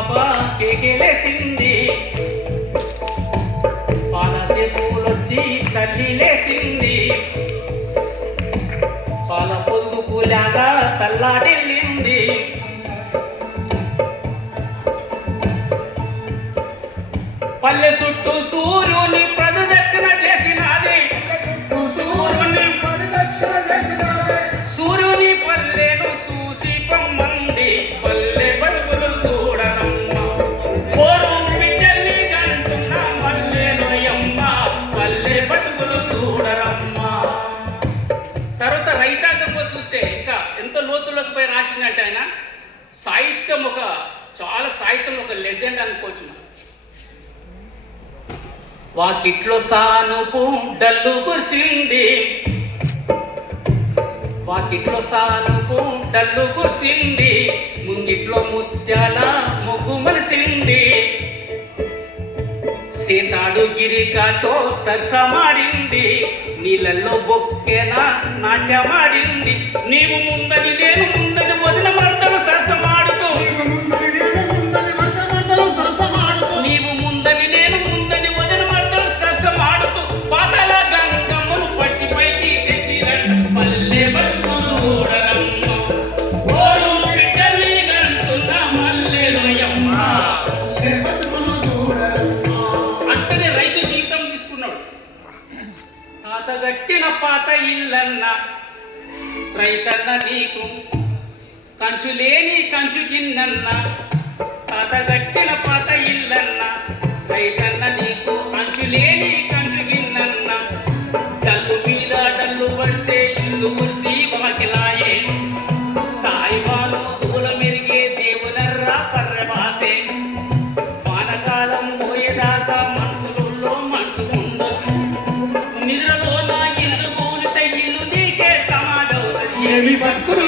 పాప కేకేలేసింది, పాలసే పూలొచ్చి తల్లి లేసింది, పాల పొదుగు పూలాగా తల్లాడెళ్ళింది. పల్లె చుట్టూ సూర్యుని ప్రదక్షిణ చేసినది, సూర్యుని పల్లెను చూసి పొమ్మంది, పల్లె బతుకులు చూడనమ్మ, పోరు బిడ్డల్ని కంటున్న మల్లెలోయమ్మ, పల్లె బతుకులు చూడరమ్మ. తర్వాత రైతాంగంలో చూస్తే ఇంకా ఎంతో లోతులకు పోయి రాసిందంటే ఆయన సాహిత్యం సాహిత్యంలో ఒక లెజెండ్ అనుకోవచ్చు. వాకిట్లో సానుపు డల్లు కురిసింది, వాకిట్లో సానుపు డల్లు కురిసింది, ముంగిట్లో ముత్యాల ముగ్గు మలిసింది, సీతాడు గిరికతో సరసమాడింది, నీళ్ళల్లో బొక్కెన నాట్యమాడింది, నీవు ముందని నేను ముందని వదిన మర్దలు సరసమాడుతూ, నీవు ముందని నేను ముందని వదిన మర్దలు సరసమాడుతూ, పాతల గంగమ్మను పట్టి పైకి తెచ్చిరంట, పల్లె బతుకులు చూడరమ్మ, ఓరు బిడ్డల్ని కంటున్న మల్లెలోయమ్మ. అట్లనే రైతు జీవితం తీసుకున్నాడు. తాతగట్టిన పాత ఇల్లన్న రైతన్న నీకు కంచులేని కంచు గిన్నన్న, తాతగట్టిన పాత ఇల్లన్న రైతన్న నీకు కంచులేని కంచు గిన్నన్న, డల్లు మీద డల్లు పడితే ఇల్లు మురిసి వాకిలాయే, సాయిబాను దూల మెరిగే దేవునర్రా పర్రబాసే, వానకాలం పోయేదాకా మనుషులలో మంచుకుండదు, నిద్రలో నా ఇల్లు కూలితే ఇల్లు నీకే సమాధవుతుంది, ఏమి బతుకు